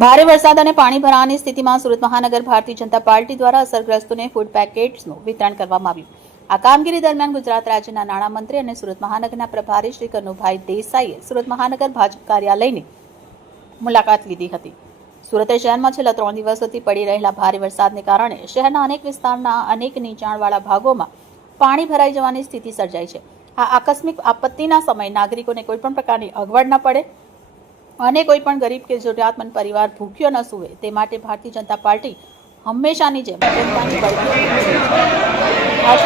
ભારે વરસાદ અને પાણી ભરાવાની સ્થિતિમાં સુરત મહાનગર ભારતીય જનતા પાર્ટી દ્વારા અસરગ્રસ્તોને ફૂડ પેકેટ્સનું વિતરણ કરવામાં આવ્યું. આ કામગીરી દરમિયાન ગુજરાત રાજ્યના નાણામંત્રી અને સુરત મહાનગરના પ્રભારી શ્રી કનુભાઈ દેસાઈએ સુરત મહાનગર ભાજપ કાર્યાલયની મુલાકાત લીધી હતી. સુરત શહેરમાં છેલ્લા 3 દિવસોથી પડી રહેલા ભારે વરસાદને કારણે શહેરના અનેક વિસ્તારના અનેક નીચાણવાળા ભાગોમાં પાણી ભરાઈ જવાની સ્થિતિ સર્જાઈ છે. આ આકસ્મિક આપત્તિના સમયે નાગરિકોને કોઈપણ પ્રકારની અગવડ ન પડે અને કોઈ પણ ગરીબ કે જરૂરિયાતમંદ પરિવાર ભૂખ્યો ન સૂવે તે માટે ભારતીય જનતા પાર્ટી હંમેશાની જેમ ભારતીય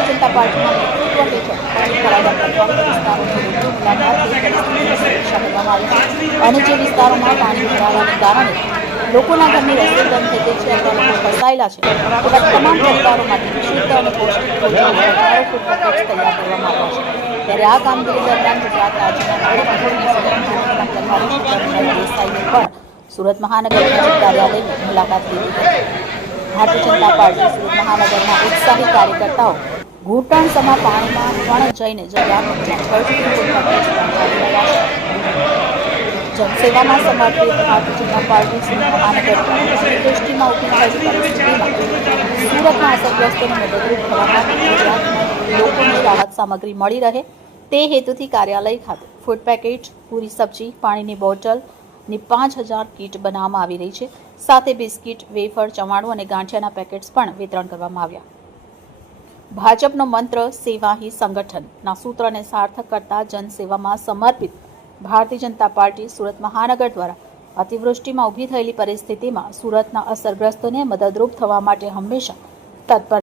જનતા પાર્ટીના નેતૃત્વ હેઠળ પાણી ભરાયેલા પ્રભાવિત વિસ્તારોની મુલાકાત સમીક્ષા કરવામાં આવી છે અને જે વિસ્તારોમાં પાણી ભરાવાને કારણે લોકોના ઘરની રસોઈ બંધ થઈ ગઈ છે અથવા લોકો ફસાયેલા છે તેવા તમામ પરિવારો માટે શુદ્ધ અને પૌષ્ટિક ભોજન હજારો ફૂડ પેકેટ્સ તૈયાર કરવામાં આવ્યા છે. ત્યારે આ કામગીરી દરમિયાન ગુજરાત રાજ્યના નાણામંત્રી પ્રભારી શ્રી દેસાઈએ પણ સુરત મહાનગર કાર્યાલયની મુલાકાત લીધી હતી. ભારતીય જનતા પાર્ટી સુરત મહાનગરના ઉત્સાહી કાર્યકર્તાઓ ઘૂંટણસમા પાણીમાં પણ જઈને જરૂરિયાતમંદોના ખર્ચથી ફૂડ પેકેટ્સ પહોંચાડી રહ્યા છે. જનસેવામાં સમર્પિત ભારતીય જનતા પાર્ટી સુરત મહાનગર અતિવૃષ્ટિમાં ઊભી થયેલી પરિસ્થિતિમાં સુરતના અસરગ્રસ્તોને મદદરૂપ થવા માટે જરૂરિયાતમંદ લોકોને રાહત સામગ્રી મળી રહે તે હેતુથી કાર્યાલય ખાતે ફૂડ પેકેટ, પૂરી સબ્જી, પાણીની બોટલની 5000 કીટ બનાવવામાં આવી રહી છે. સાથે બિસ્કિટ, વેફર, ચવાણું અને ગાંઠિયાના પેકેટ્સ પણ વિતરણ કરવામાં આવ્યા. ભાજપનો મંત્ર સેવા હી સંગઠનના સૂત્રને સાર્થક કરતા જનસેવામાં સમર્પિત ભારતીય જનતા પાર્ટી સુરત મહાનગર દ્વારા અતિવૃષ્ટિમાં ઊભી થયેલી પરિસ્થિતિમાં સુરતના અસરગ્રસ્તોને મદદરૂપ થવા માટે હંમેશા તત્પર